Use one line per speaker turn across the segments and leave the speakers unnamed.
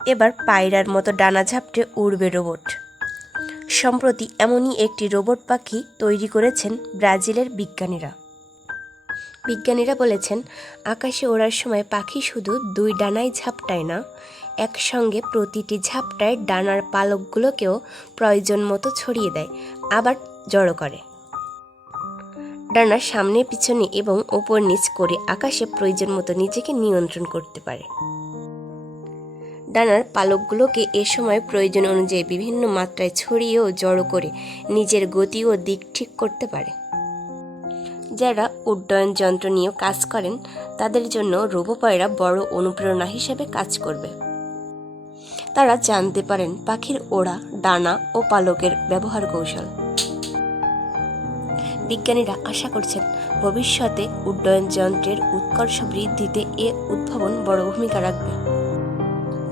এবার পায়রার মতো ডানা ঝাপটে উড়বে রোবট। সম্প্রতি এমনই একটি রোবট পাখি তৈরি করেছেন ব্রাজিলের বিজ্ঞানীরা। বিজ্ঞানীরা বলেছেন, আকাশে ওড়ার সময় পাখি শুধু দুই ডানায় ঝাপটায় না, একসঙ্গে প্রতিটি ঝাপটায় ডানার পালকগুলোকেও প্রয়োজন মতো ছড়িয়ে দেয়, আবার জড়ো করে। ডানার সামনে, পিছনে এবং ওপর নিচ করে আকাশে প্রয়োজন মতো নিজেকে নিয়ন্ত্রণ করতে পারে। ডানার পালকগুলোকে এ সময় প্রয়োজন অনুযায়ী বিভিন্ন মাত্রায় ছড়িয়ে ও জড়ো করে নিজের গতি ও দিক ঠিক করতে পারে। যারা উড্ডয়ন যন্ত্র নিয়ে কাজ করেন, তাদের জন্য রোবোপায়রা বড় অনুপ্রেরণা হিসেবে কাজ করবে। তারা জানতে পারেন পাখির ওড়া, ডানা ও পালকের ব্যবহার কৌশল। বিজ্ঞানীরা আশা করছেন, ভবিষ্যতে উড্ডয়ন যন্ত্রের উৎকর্ষ বৃদ্ধিতে এ উদ্ভাবন বড় ভূমিকা রাখবে।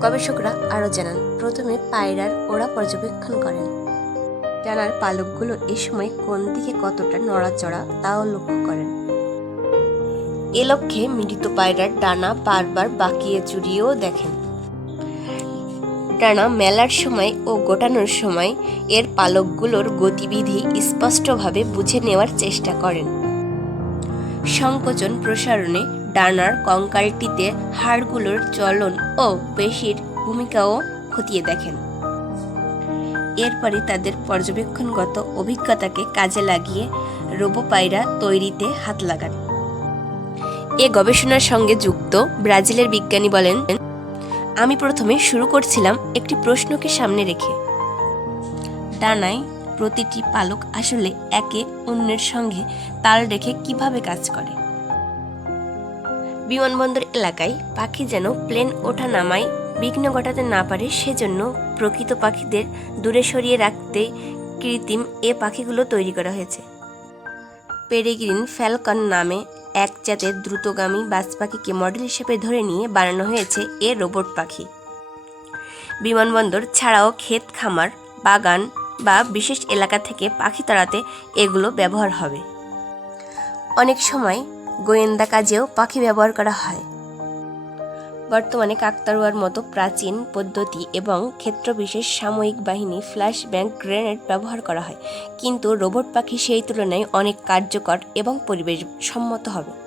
গবেষকরা আরও জানান, প্রথমে পায়রার ওরা পর্যবেক্ষণ করেন। ডানার পালকগুলো এ সময় কোন দিকে কতটা নড়াচড়া তাও লক্ষ্য করেন। এ লক্ষ্যে মৃত পায়রার ডানা বারবার বাঁকিয়ে চুরিয়েও দেখেন। ডানা মেলার সময় ও গোটানোর সময় এর পালকগুলোর গতিবিধি স্পষ্টভাবে বুঝে নেওয়ার চেষ্টা করেন। সংকোচন প্রসারণে ডানার কঙ্কালটিতে হাড়গুলোর চলন ও পেশির ভূমিকাও খতিয়ে দেখেন। এরপরে তাদের পর্যবেক্ষণগত অভিজ্ঞতাকে কাজে লাগিয়ে রোবোপায়রা তৈরিতে হাত লাগান। এ গবেষণার সঙ্গে যুক্ত ব্রাজিলের বিজ্ঞানী বলেন, আমি প্রথমে শুরু করছিলাম একটি প্রশ্নকে সামনে রেখে। ডানায় প্রতিটি পালক আসলে একে অন্যের সঙ্গে তাল রেখে কীভাবে কাজ করে? বিমানবন্দর এলাকায় পাখি যেন প্লেন ওঠা নামায়, বিঘ্ন ঘটাতে না পারে সেজন্য প্রকৃত পাখিদের দূরে সরিয়ে রাখতে কৃত্রিম এ পাখিগুলো তৈরি করা হয়েছে। পেরিগ্রিন ফ্যালকন নামে এক জাতের দ্রুতগামী বাজ পাখিকে মডেল হিসেবে ধরে নিয়ে বানানো হয়েছে এ রোবট পাখি। বিমানবন্দর ছাড়াও ক্ষেত খামার, বাগান বা বিশেষ এলাকা থেকে পাখি তাড়াতে এগুলো ব্যবহার হবে। অনেক সময় গোয়েন্দা কাজেও পাখি ব্যবহার করা হয়। বর্তমানে কাকতারুয়ার মতো প্রাচীন পদ্ধতি এবং ক্ষেত্রবিশেষ সাময়িক বাহিনী ফ্ল্যাশ ব্যাংক গ্রেনেড ব্যবহার করা হয়। কিন্তু রোবট পাখি সেই তুলনায় অনেক কার্যকর এবং পরিবেশ সম্মত হবে।